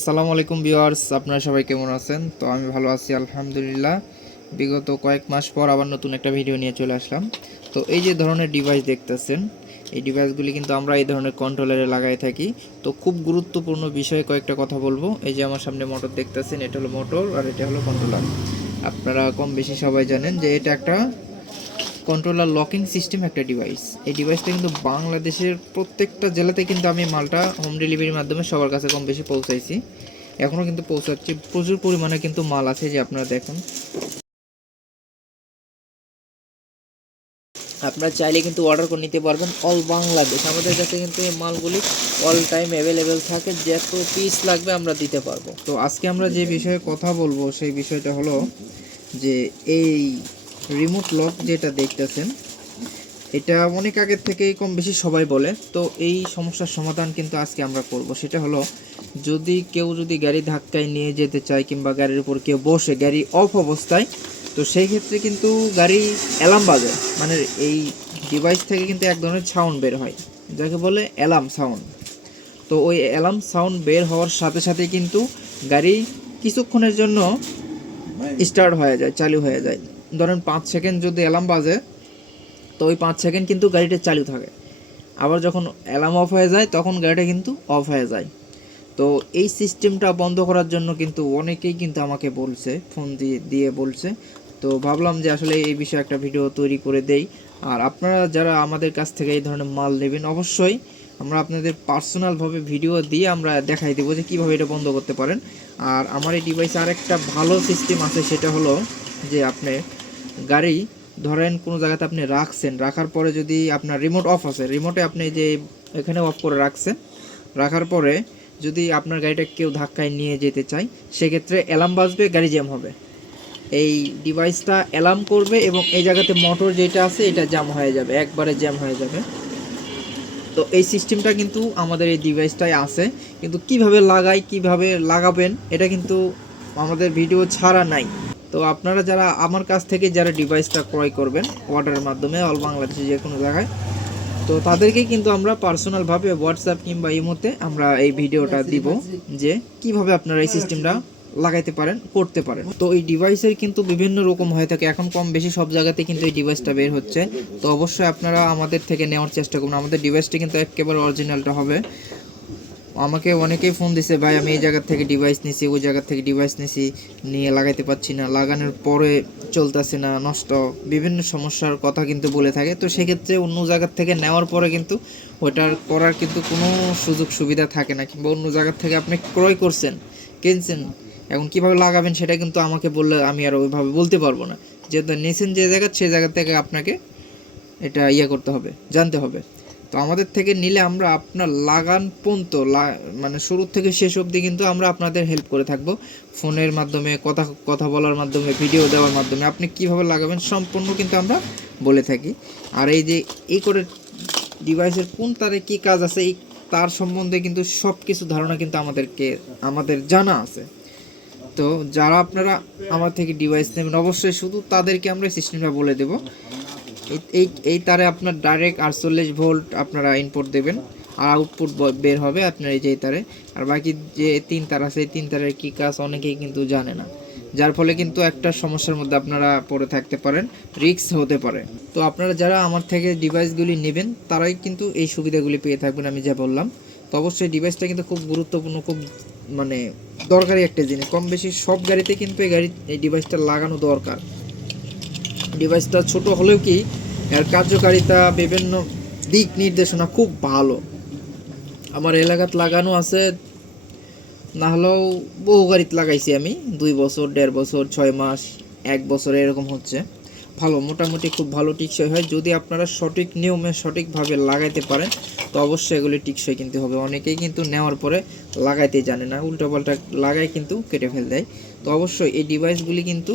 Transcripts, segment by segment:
আসসালামু আলাইকুম ভিউয়ার্স, আপনারা সবাই কেমন আছেন? তো আমি ভালো আছি, আলহামদুলিল্লাহ। বিগত কয়েক মাস পর আবার নতুন একটা ভিডিও নিয়ে চলে আসলাম। তো এই যে ধরনের ডিভাইস দেখতেছেন, এই ডিভাইসগুলি কিন্তু আমরা এই ধরনের কন্ট্রোলারে লাগাই থাকি। তো খুব গুরুত্বপূর্ণ বিষয়ে কয়েকটা কথা বলব। এই যে আমার সামনে মোটর দেখতেছেন, এটা হলো মোটর আর এটা হলো কন্ট্রোলার আপনারা কম বেশি সবাই জানেন যে এটা একটা কন্ট্রোলার লকিং সিস্টেম একটা ডিভাইস এই ডিভাইসটা কিন্তু বাংলাদেশের প্রত্যেকটা জেলাতে কিন্তু আমি মালটা হোম ডেলিভারির মাধ্যমে সবার কাছে কম বেশি পৌঁছাইছি। এখনও কিন্তু পৌঁছাচ্ছি। প্রচুর পরিমাণে কিন্তু মাল আছে যে আপনারা দেখুন। আপনারা চাইলে কিন্তু অর্ডার করে নিতে পারবেন অল বাংলাদেশ আমাদের কাছে কিন্তু এই মালগুলি অল টাইম অ্যাভেলেবেল থাকে। যত পিস লাগবে আমরা দিতে পারব। তো আজকে আমরা যে বিষয়ে কথা বলব সেই বিষয়টা হলো যে এই রিমোট লক যেটা দেখতেছেন এটা অনেক আগের থেকেই কম বেশি সবাই বলে। তো এই সমস্যার সমাধান কিন্তু আজকে আমরা করব। সেটা হলো যদি কেউ যদি গাড়ি ধাক্কায় নিয়ে যেতে চায় কিংবা গাড়ির উপর কেউ বসে গাড়ি অফ অবস্থায় তো সেই ক্ষেত্রে কিন্তু গাড়ি অ্যালার্ম বাজে। মানে এই ডিভাইস থেকে কিন্তু এক ধরনের সাউন্ড বের হয় যাকে বলে অ্যালার্ম সাউন্ড তো ওই অ্যালার্ম সাউন্ড বের হওয়ার সাথে সাথে কিন্তু গাড়ি কিছুক্ষণের জন্য স্টার্ট হয়ে যায় চালু হয়ে যায়। ধরেন পাঁচ সেকেন্ড যদি অ্যালার্ম বাজে, তো ওই পাঁচ সেকেন্ড কিন্তু গাড়িটা চালু থাকে। আবার যখন অ্যালার্ম অফ হয়ে যায়, তখন গাড়িটা কিন্তু অফ হয়ে যায়। তো এই সিস্টেমটা বন্ধ করার জন্য কিন্তু অনেকেই কিন্তু আমাকে বলছে ফোন দিয়ে দিয়ে বলছে। তো ভাবলাম যে আসলে এই বিষয়ে একটা ভিডিও তৈরি করে দেই। আর আপনারা যারা আমাদের কাছ থেকে এই ধরনের মাল নেবেন, অবশ্যই আমরা আপনাদের পার্সোনালভাবে ভিডিও দিয়ে আমরা দেখাই দেবো যে কীভাবে এটা বন্ধ করতে পারেন। আর আমার এই ডিভাইসে আরেকটা ভালো সিস্টেম আছে, সেটা হলো যে আপনি গাড়ি, ধরেন কোনো জায়গাতে আপনি রাখছেন, রাখার পরে যদি আপনার রিমোট অফ আছে রিমোটে আপনি যে এখানে অফ করে রাখছেন, রাখার পরে যদি আপনার গাড়িটা কেউ ধাক্কায় নিয়ে যেতে চায়, সেক্ষেত্রে অ্যালার্ম বাজবে, গাড়ি জ্যাম হবে। এই ডিভাইসটা অ্যালার্ম করবে এবং এই জায়গাতে মোটর যেটা আছে, এটা জ্যাম হয়ে যাবে, একবারে জ্যাম হয়ে যাবে। তো এই সিস্টেমটা কিন্তু আমাদের এই ডিভাইসটাই আছে, কিন্তু কীভাবে লাগাই কীভাবে লাগাবেন, এটা কিন্তু আমাদের ভিডিও ছাড়া নাই। তো আপনারা যারা আমার কাছ থেকে যারা ডিভাইসটা ক্রয় করবেন অর্ডারের মাধ্যমে অল বাংলাদেশে যে কোনো জায়গায়, তো তাদেরকে কিন্তু আমরা পার্সোনালভাবে হোয়াটসঅ্যাপ কিংবা ইমোতে আমরা এই ভিডিওটা দিব যে কীভাবে আপনারা এই সিস্টেমটা লাগাইতে পারেন, করতে পারেন। তো এই ডিভাইসের কিন্তু বিভিন্ন রকম হয়ে থাকে। এখন কম বেশি সব জায়গাতে কিন্তু এই ডিভাইসটা বের হচ্ছে। তো অবশ্যই আপনারা আমাদের থেকে নেওয়ার চেষ্টা করুন। আমাদের ডিভাইসটা কিন্তু একেবারে অরিজিনালটা হবে। আমাকে অনেকেই ফোন দিছে, ভাই, আমি এই জায়গার থেকে ডিভাইস নিছি, ওই জায়গার থেকে ডিভাইস নিছি, নিয়ে লাগাইতে পারছি না, লাগানোর পরে চলতেছে না, নষ্ট। বিভিন্ন সমস্যার কথা কিন্তু বলে থাকে। তো সেক্ষেত্রে অন্য জায়গার থেকে নেওয়ার পরে কিন্তু ওটার করার কিন্তু কোনো সুযোগ সুবিধা থাকে না, কিংবা অন্য জায়গার থেকে আপনি ক্রয় করছেন, কিনছেন, এখন কীভাবে লাগাবেন সেটা কিন্তু আমাকে বললে আমি আর ওইভাবে বলতে পারব না। যেহেতু নিয়েছেন যে জায়গা, সেই জায়গা থেকে আপনাকে এটা ইয়ে করতে হবে, জানতে হবে। তো আমাদের থেকে নিলে আমরা আপনার লাগান পর্যন্ত মানে শুরু থেকে শেষ অবধি কিন্তু আমরা আপনাদের হেল্প করে থাকব। ফোনের মাধ্যমে, কথা কথা বলার মাধ্যমে ভিডিও দেওয়ার মাধ্যমে। আপনি কীভাবে লাগাবেন সম্পূর্ণ কিন্তু আমরা বলে থাকি। আর এই যে, এই করে ডিভাইসের কোন তারে কি কাজ আছে, এই তার সম্বন্ধে কিন্তু সব কিছু ধারণা কিন্তু আমাদেরকে, আমাদের জানা আছে। তো যারা আপনারা আমার থেকে ডিভাইস নেবেন, অবশ্যই শুধু তাদেরকে আমরা সিস্টেমটা বলে দেব। এই- এই তারে আপনার ডাইরেক্ট আটচল্লিশ ভোল্ট আপনারা ইনপুট দেবেন। আর আউটপুট বের হবে আপনার এই যে তারে। আর বাকি যে তিন তার আছে তিন তারের কী কাজ অনেকেই কিন্তু জানে না। যার ফলে কিন্তু একটা সমস্যার মধ্যে আপনারা পড়ে থাকতে পারেন রিস্ক হতে পারে। তো আপনারা যারা আমার থেকে ডিভাইসগুলি নেবেন, তারাই কিন্তু এই সুবিধাগুলি পেয়ে থাকবেন আমি যা বললাম। তো অবশ্যই ডিভাইসটা কিন্তু খুব গুরুত্বপূর্ণ, খুব মানে দরকারি একটা জিনিস। কম বেশি সব গাড়িতে কিন্তু এই গাড়ি, এই ডিভাইসটা লাগানো দরকার। ডিভাইসটা ছোট হলেও কি এর কার্যকারিতা বিভিন্ন দিক নির্দেশনা খুব ভালো। আমার এলাকাত লাগানো আছে, না হলেও বহু গাড়িতে লাগাইছি আমি, দুই বছর, দেড় বছর, ছয় মাস, এক বছর এরকম হচ্ছে। ভালো, মোটামুটি খুব ভালো, টিকসই হয়। যদি আপনারা সঠিক নিয়মে সঠিকভাবে লাগাইতে পারেন, তো অবশ্যই এগুলি টিকসই কিনতে হবে। অনেকেই কিন্তু নেওয়ার পরে লাগাইতে জানে না, উল্টোপাল্টা লাগাই কিন্তু কেটে ফেলে দেয়। তো অবশ্যই এই ডিভাইসগুলি কিন্তু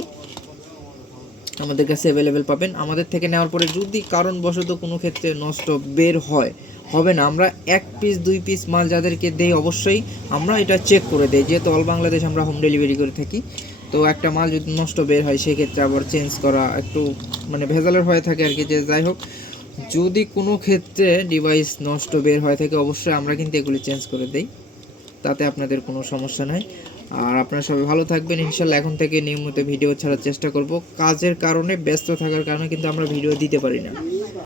আমাদের কাছে অ্যাভেলেবেল পাবেন। আমাদের থেকে নেওয়ার পরে যদি কারণবশত কোনো ক্ষেত্রে নষ্ট বের হয়, হবে না। আমরা এক পিস দুই পিস মাল যাদেরকে দেই অবশ্যই আমরা এটা চেক করে দেই। যেহেতু অল বাংলাদেশ আমরা হোম ডেলিভারি করে থাকি, তো একটা মাল যদি নষ্ট বের হয়, সেক্ষেত্রে আবার চেঞ্জ করা একটু মানে ভেজালের হয়ে থাকে আর কি। যে যাই হোক, যদি কোনো ক্ষেত্রে ডিভাইস নষ্ট বের হয়ে থাকে, অবশ্যই আমরা কিন্তু এগুলি চেঞ্জ করে দেই। তাতে আপনাদের কোনো সমস্যা নাই। আর আপনারা সবাই ভালো থাকবেন। ইনশাল্লাহ এখন থেকে নিয়মিত ভিডিও ছাড়ার চেষ্টা করব। কাজের কারণে ব্যস্ত থাকার কারণে কিন্তু আমরা ভিডিও দিতে পারি না।